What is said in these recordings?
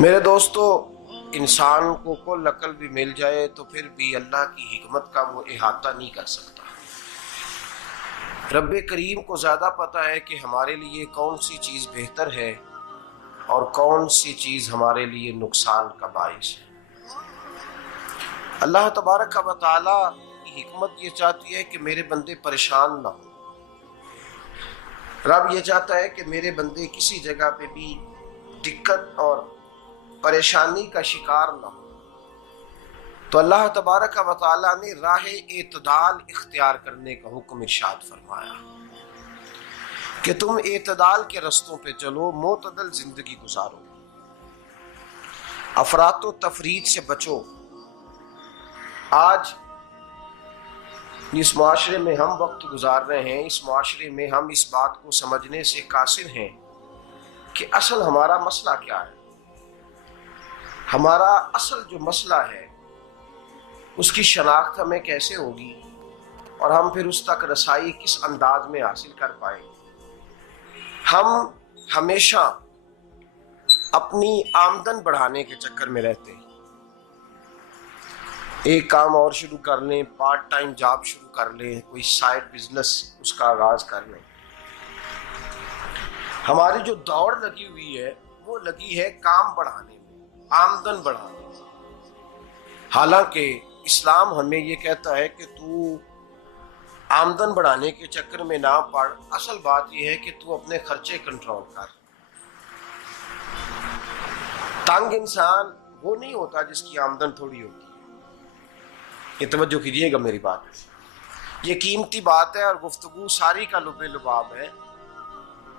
میرے دوستو، انسان کو کل عقل بھی مل جائے تو پھر بھی اللہ کی حکمت کا وہ احاطہ نہیں کر سکتا۔ رب کریم کو زیادہ پتہ ہے کہ ہمارے لیے کون سی چیز بہتر ہے اور کون سی چیز ہمارے لیے نقصان کا باعث ہے۔ اللہ تبارک و تعالی کی حکمت یہ چاہتی ہے کہ میرے بندے پریشان نہ ہوں۔ رب یہ چاہتا ہے کہ میرے بندے کسی جگہ پہ بھی دقت اور پریشانی کا شکار نہ ہو۔ تو اللہ تبارک و تعالی نے راہ اعتدال اختیار کرنے کا حکم ارشاد فرمایا کہ تم اعتدال کے رستوں پہ چلو، معتدل زندگی گزارو، افراط و تفریط سے بچو۔ آج جس معاشرے میں ہم وقت گزار رہے ہیں، اس معاشرے میں ہم اس بات کو سمجھنے سے قاصر ہیں کہ اصل ہمارا مسئلہ کیا ہے۔ ہمارا اصل جو مسئلہ ہے اس کی شناخت ہمیں کیسے ہوگی اور ہم پھر اس تک رسائی کس انداز میں حاصل کر پائیں۔ ہم ہمیشہ اپنی آمدن بڑھانے کے چکر میں رہتے ہیں، ایک کام اور شروع کر لیں، پارٹ ٹائم جاب شروع کر لیں، کوئی سائیڈ بزنس اس کا آغاز کر لیں۔ ہماری جو دوڑ لگی ہوئی ہے وہ لگی ہے کام بڑھانے میں، آمدن بڑھانے میں۔ حالانکہ اسلام ہمیں یہ کہتا ہے کہ تو آمدن بڑھانے کے چکر میں نہ پڑ، اصل بات یہ ہے کہ تو اپنے خرچے کنٹرول کر۔ تنگ انسان وہ نہیں ہوتا جس کی آمدن تھوڑی ہوتی ہے۔ یہ توجہ کیجیے گا میری بات، یہ قیمتی بات ہے اور گفتگو ساری کا لب لباب ہے۔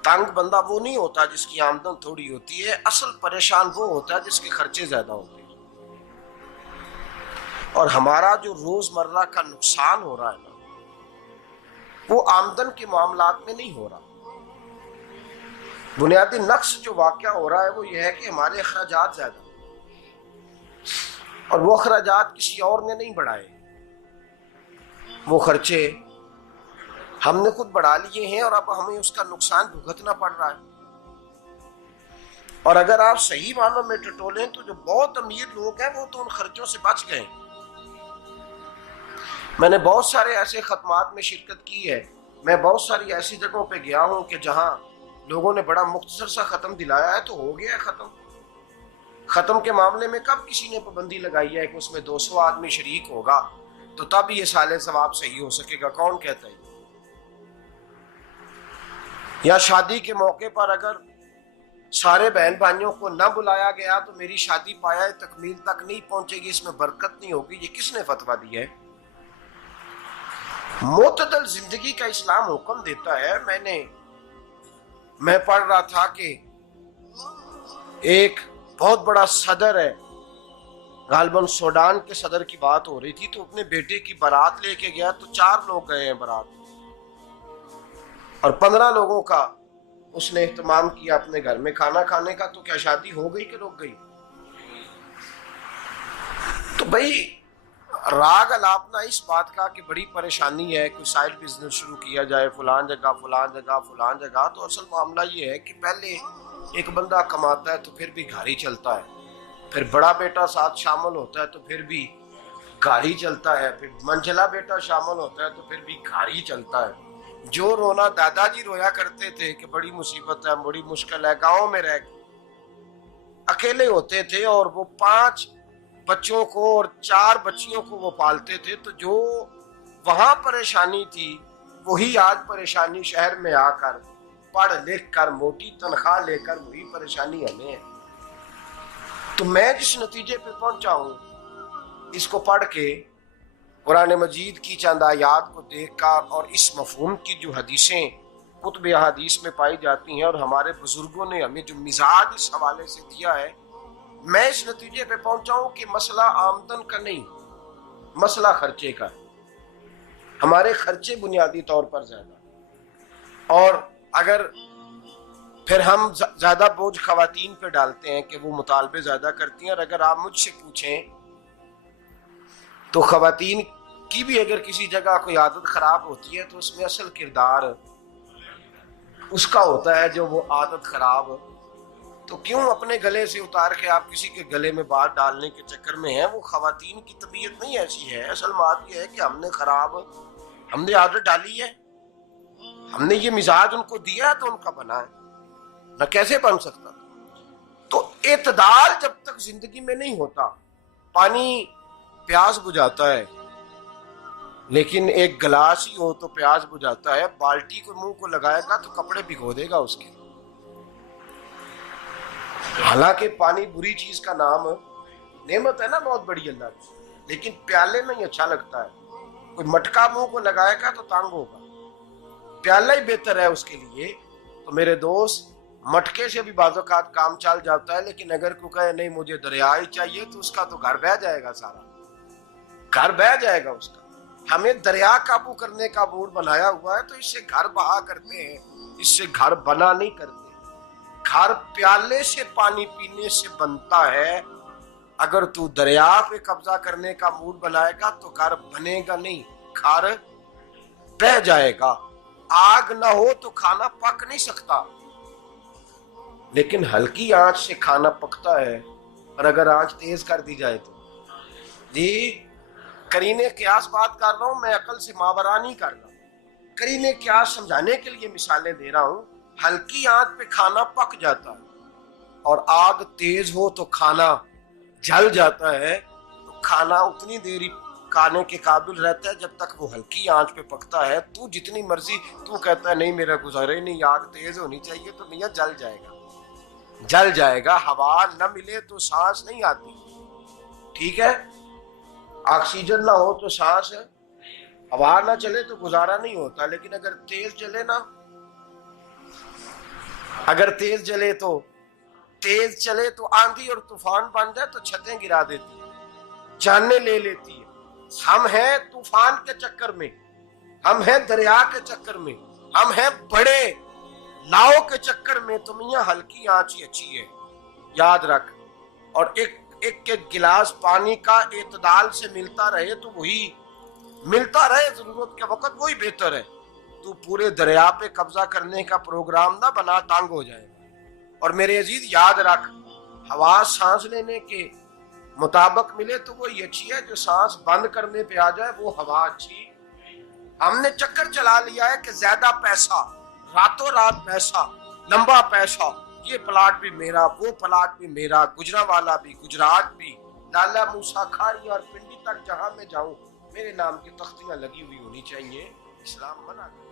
تنگ بندہ وہ نہیں ہوتا جس کی آمدن تھوڑی ہوتی ہے، اصل پریشان وہ ہوتا ہے جس کے خرچے زیادہ ہوتے ہیں۔ اور ہمارا جو روزمرہ کا نقصان ہو رہا ہے نا، وہ آمدن کے معاملات میں نہیں ہو رہا۔ بنیادی نقص جو واقعہ ہو رہا ہے وہ یہ ہے کہ ہمارے اخراجات زیادہ ہیں اور وہ اخراجات کسی اور نے نہیں بڑھائے، وہ خرچے ہم نے خود بڑھا لیے ہیں اور اب ہمیں اس کا نقصان بھگتنا پڑ رہا ہے۔ اور اگر آپ صحیح معنوں میں ٹٹولیں تو جو بہت امیر لوگ ہیں وہ تو ان خرچوں سے بچ گئے۔ میں نے بہت سارے ایسے ختمات میں شرکت کی ہے، میں بہت ساری ایسی جگہوں پہ گیا ہوں کہ جہاں لوگوں نے بڑا مختصر سا ختم دلایا ہے تو ہو گیا ہے ختم۔ ختم کے معاملے میں کب کسی نے پابندی لگائی ہے کہ اس میں 200 آدمی شریک ہوگا تو تب یہ سال ثواب صحیح ہو سکے گا؟ کون کہتا ہے؟ یا شادی کے موقع پر اگر سارے بہن بھائیوں کو نہ بلایا گیا تو میری شادی پایہ تکمیل تک نہیں پہنچے گی، اس میں برکت نہیں ہوگی، یہ کس نے فتویٰ دیا ہے؟ معتدل زندگی کا اسلام حکم دیتا ہے۔ میں پڑھ رہا تھا کہ ایک بہت بڑا صدر ہے، غالباً سوڈان کے صدر کی بات ہو رہی تھی، تو اپنے بیٹے کی بارات لے کے گیا تو 4 لوگ گئے ہیں بارات اور 15 لوگوں کا اس نے اہتمام کیا اپنے گھر میں کھانا کھانے کا۔ تو کیا شادی ہو گئی کہ رک گئی؟ تو بھئی راگ الاپنا اس بات کا کہ بڑی پریشانی ہے، کوئی سائیڈ بزنس شروع کیا جائے فلان جگہ فلان جگہ فلان جگہ، تو اصل معاملہ یہ ہے کہ پہلے ایک بندہ کماتا ہے تو پھر بھی گھر ہی چلتا ہے، پھر بڑا بیٹا ساتھ شامل ہوتا ہے تو پھر بھی گھر ہی چلتا ہے، پھر منجلا بیٹا شامل ہوتا ہے تو پھر بھی گھر ہی چلتا ہے۔ جو رونا دادا جی رویا کرتے تھے کہ بڑی مصیبت ہے، بڑی مشکل ہے، گاؤں میں رہ اکیلے ہوتے تھے اور وہ 5 بچوں کو اور 4 بچیوں کو وہ پالتے تھے، تو جو وہاں پریشانی تھی وہی آج پریشانی شہر میں آ کر پڑھ لکھ کر موٹی تنخواہ لے کر وہی پریشانی ہمیں ہے۔ تو میں جس نتیجے پہ پہنچا ہوں اس کو پڑھ کے، قرآن مجید کی چند آیات کو دیکھ کر اور اس مفہوم کی جو حدیثیں کتب احادیث میں پائی جاتی ہیں اور ہمارے بزرگوں نے ہمیں جو مزاج اس حوالے سے دیا ہے، میں اس نتیجے پہ پہنچا ہوں کہ مسئلہ آمدن کا نہیں، مسئلہ خرچے کا ہے۔ ہمارے خرچے بنیادی طور پر زیادہ، اور اگر پھر ہم زیادہ بوجھ خواتین پہ ڈالتے ہیں کہ وہ مطالبے زیادہ کرتی ہیں، اور اگر آپ مجھ سے پوچھیں تو خواتین کی بھی اگر کسی جگہ کوئی عادت خراب ہوتی ہے تو اس میں اصل کردار اس کا ہوتا ہے جو وہ عادت خراب تو کیوں اپنے گلے سے اتار کے آپ کسی کے گلے میں بات ڈالنے کے چکر میں ہیں؟ وہ خواتین کی طبیعت نہیں ایسی ہے. اصل بات یہ ہے کہ ہم نے عادت ڈالی ہے، ہم نے یہ مزاج ان کو دیا ہے تو ان کا بنا ہے، نہ کیسے بن سکتا. تو اعتدال جب تک زندگی میں نہیں ہوتا، پانی پیاس بجھاتا ہے لیکن ایک گلاس ہی ہو تو پیاس بجھاتا ہے، بالٹی کو منہ کو لگائے گا تو کپڑے بھگو دے گا اس کے. حالانکہ پانی بری چیز کا نام نعمت ہے نا بہت بڑی اللہ کی، لیکن پیالے میں ہی اچھا لگتا ہے. کوئی مٹکا منہ کو لگائے گا تو تانگ ہوگا، پیالہ ہی بہتر ہے اس کے لیے. تو میرے دوست، مٹکے سے بھی بعض اوقات کام چل جاتا ہے، لیکن اگر کوئی کہے نہیں مجھے دریا ہی چاہیے تو اس کا تو گھر بہ جائے گا، سارا گھر بہ جائے گا اس کا. ہمیں دریا قابو کرنے کا موڈ بنایا ہوا ہے تو اس سے گھر بہا کرتے ہیں، اس سے گھر بنا نہیں کرتے. گھر پیالے سے پانی پینے سے بنتا ہے. اگر تو دریا پہ قبضہ کرنے کا موڈ بنائے گا تو گھر بنے گا نہیں، گھر بہ جائے گا. آگ نہ ہو تو کھانا پک نہیں سکتا، لیکن ہلکی آنچ سے کھانا پکتا ہے. اور اگر آنچ تیز کر دی جائے تو جی قرینے قیاس بات کر رہا ہوں، میں عقل سے ماورا نہیں کر رہا. قرینے قیاس سمجھانے کے لیے مثالیں دے رہا ہوں. ہلکی آنچ پہ کھانا پک جاتا ہے اور آگ تیز ہو تو کھانا جل جاتا ہے. تو کھانا اتنی دیر کھانے کے قابل رہتا ہے جب تک وہ ہلکی آنچ پہ پکتا ہے. تو جتنی مرضی تو کہتا ہے نہیں میرا گزارے نہیں، آگ تیز ہونی چاہیے، تو میاں جل جائے گا، جل جائے گا. ہوا نہ ملے تو سانس نہیں آتی، ٹھیک ہے؟ آکسیجن نہ ہو تو سانس، ہوا نہ چلے تو گزارا نہیں ہوتا. لیکن اگر تیز جلے نا، اگر تیز چلے تو آندھی اور طوفان بن جائے تو چھتیں گرا دیتی ہے، جانیں لے لیتی ہے. ہم ہیں طوفان کے چکر میں، ہم ہیں دریا کے چکر میں، ہم ہیں بڑے لاؤ کے چکر میں. تو میاں ہلکی آنچ ہی اچھی ہے، یاد رکھ. اور ایک گلاس پانی کا اعتدال سے ملتا رہے تو وہی ملتا رہے، ضرورت کے وقت وہی بہتر ہے. تو پورے دریا پہ قبضہ کرنے کا پروگرام نہ بنا، تانگ ہو جائے گا. اور میرے عزیز یاد رکھ، ہوا سانس لینے کے مطابق ملے تو وہی اچھی ہے، جو سانس بند کرنے پہ آ جائے وہ ہوا اچھی. ہم نے چکر چلا لیا ہے کہ زیادہ پیسہ، راتوں رات پیسہ، لمبا پیسہ، یہ پلاٹ بھی میرا، وہ پلاٹ بھی میرا، گجرانوالا بھی، گجرات بھی، لالا موسیٰ کھاری اور پنڈی تک جہاں میں جاؤں میرے نام کی تختیاں لگی ہوئی ہونی چاہیے. اسلام منع کرتا ہے.